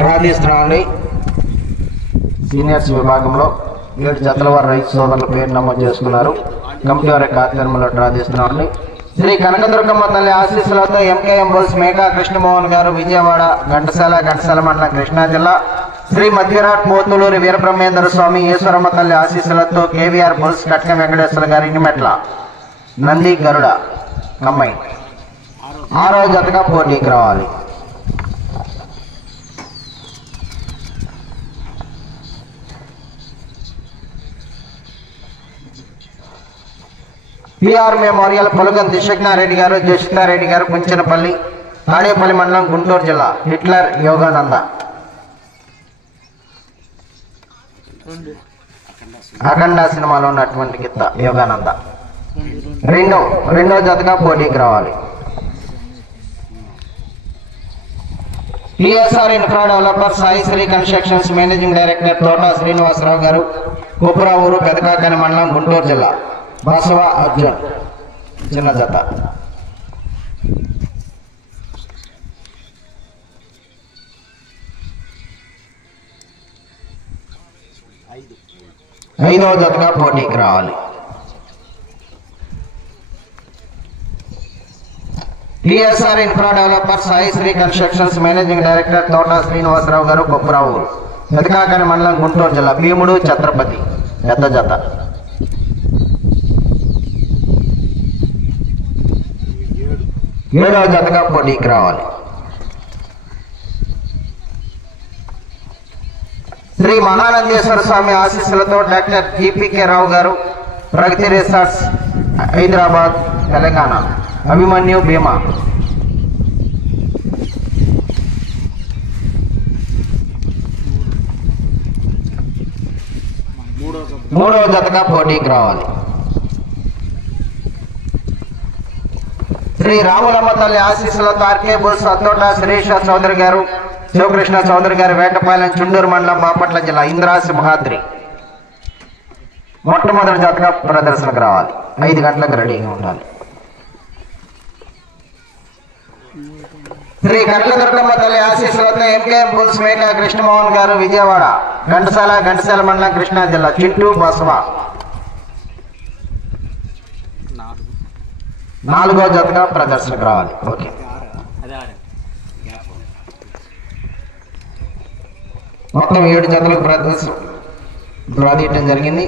Draw తీస్తున్నామండి. Seniors విభాగంలో 7 జతల వారు రైతు సోదరుల పేరు నమోదు చేసుకున్నారు. కమిటీ వారి కార్యక్రమంలో డ్రా తీస్తున్నామండి. శ్రీ కనకదుర్గమ్మ తల్లి ఆశీస్సులతో ఎంకేఎం బుల్స్ మేకా కృష్ణమోహన్ గారు విజయవాడ ఘంటసాల మండలం కృష్ణా జిల్లా. శ్రీ మధ్యరాట్ మోతులూరి వీరబ్రహ్మేంద్ర స్వామి ఈశ్వరమ్మ తల్లి ఆశీస్సులతో కేవీఆర్ బుల్స్ కట్క వెంకటేశ్వర గారి ఇనిమెట్ల నంది గరుడ కమ్మాయి 6వ జతగా పోటీకి రావాలి. పిఆర్ మెమోరియల్ పొలగం దిశజ్ఞారెడ్డి గారు జషితారెడ్డి గారు కుంచనపల్లి తాడేపల్లి మండలం గుంటూరు జిల్లా. హిట్లర్ యోగానంద అఖండ సినిమాలో ఉన్నటువంటి గిత్త యోగానంద రెండో జతగా పోటీకి రావాలి. TSR infra developer Sai Sri constructions managing director Thota Srinivasarao గారు కుప్రావూరు పెదకాకని మండలం గుంటూరు జిల్లా. బసవ అర్జున్ చిన్న జత. ఐదవ జతగా పోటీకి రావాలి. TSR infra developer Sai Sri constructions managing director Thota Srinivasarao గారు కుప్రావూరు పెదకాకని మండలం గుంటూరు జిల్లా. భీముడు ఛత్రపతి పెద్ద జత. ఏడవ జతగా పోటీకి రావాలి. శ్రీ మహానందేశ్వర స్వామి ఆశీస్సులతో డాక్టర్ జిపికే రావు గారు ప్రగతి రిసార్ట్స్ హైదరాబాద్ తెలంగాణ అభిమన్యు భీమా. మూడవ జతగా పోటీకి రావాలి. శ్రీ రాములమ్మ తల్లి ఆశీస్సులతో ఆర్కే బుల్స్ అత్తోట శ్రీష చౌదరి గారు శివకృష్ణ చౌదరి గారు వేటపాలెం చుండూరు మండలం బాపట్ల జిల్లా. ఇంద్రా సింహాద్రి మొట్టమొదటి జతగా ప్రదర్శనకు రావాలి. 5 గంటలకు రెడీగా ఉండాలి. శ్రీ కనకదుర్గమ్మ తల్లి ఆశీస్సులతో ఎంకేఎం బుల్స్ మేకా కృష్ణమోహన్ గారు విజయవాడ ఘంటసాల మండలం కృష్ణా జిల్లా. చింటూ బసవ 4వ జతగా ప్రదర్శనకు రావాలి. ఓకే. మొత్తం 7 జతలకు డ్రా తీయటం జరిగింది.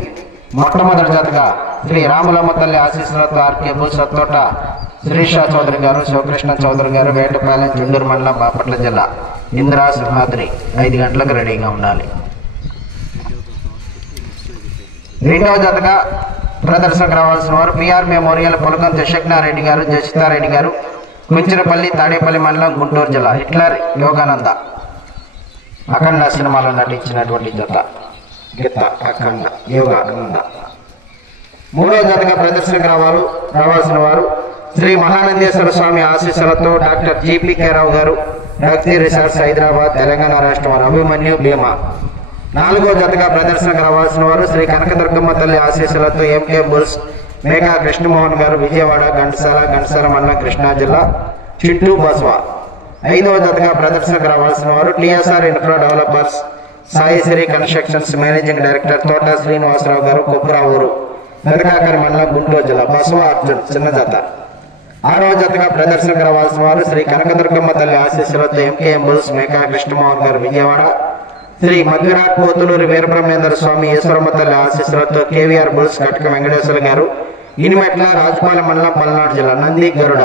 మొట్టమొదటి జతగా శ్రీ రాములమ్మ తల్లి ఆశీస్సులతో ఆర్కే బుల్స్ అత్తోట శ్రీషా చౌదరి గారు శివకృష్ణ చౌదరి గారు వేటపాలెం చుండూరు మండలం బాపట్ల జిల్లా. ఇంద్రా సింహాద్రి 5 గంటలకు రెడీగా ఉండాలి. రెండవ జతగా ప్రదర్శనకు రావాల్సిన వారు పిఆర్ మెమోరియల్ పొలగం దిశజ్ఞారెడ్డి గారు జషితారెడ్డి గారు కుంచినపల్లి తాడేపల్లి మండలం గుంటూరు జిల్లా. హిట్లర్ యోగానంద అఖండ సినిమాలో నటించినటువంటి జత గిత్త అఖండ యోగానంద. మూడవ జతగా ప్రదర్శనకు రావాల్సిన వారు శ్రీ మహానందేశ్వర స్వామి ఆశీస్సులతో డాక్టర్ జిపికే రావు గారు భక్తి రిసార్ట్స్ హైదరాబాద్ తెలంగాణ రాష్ట్రం వారు అభిమన్యు భీమా. 4వ జతగా ప్రదర్శనకు రావాల్సిన వారు శ్రీ కనకదుర్గమ్మ తల్లి ఆశీస్సులతో ఎంకే బుల్స్ మేకా కృష్ణమోహన్ గారు విజయవాడ ఘంటసాల మండలం కృష్ణా జిల్లా. చింటూ బసవ. 5వ జతగా ప్రదర్శనకు రావాల్సిన వారు TSR infra developers Sai Sri constructions managing director Thota Srinivasarao గారు కుప్రావూరు పెదకాకని మండలం గుంటూరు జిల్లా. బసవ అర్జున్ చిన్న జత. 6వ జతగా ప్రదర్శనకు రావాల్సిన వారు శ్రీ కనకదుర్గమ్మ తల్లి ఆశీస్సులతో ఎంకేఎం బుల్స్ మేకా కృష్ణమోహన్ గారు విజయవాడ. శ్రీ మధ్యరాట్ మోతులూరి వీరబ్రహ్మేంద్ర స్వామి ఈశ్వరమ్మ తల్లి ఆశీస్సులతో కేవీఆర్ బుల్స్ కట్క వెంకటేశ్వర గారు ఇనిమెట్ల రాజపాలెం మండలం పల్నాడు జిల్లా. నంది గరుడ.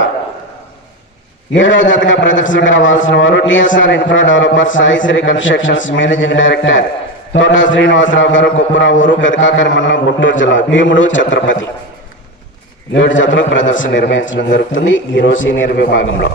7వ జతగా ప్రదర్శనకు రావాల్సిన వారు TSR infra developer Sai Sri constructions managing director Thota Srinivasarao గారు కుప్రావూరు పెదకాకని మండలం గుంటూరు జిల్లా. భీముడు ఛత్రపతి. 7 జతలకు ప్రదర్శన నిర్వహించడం జరుగుతుంది ఈరోజు సీనియర్ విభాగంలో.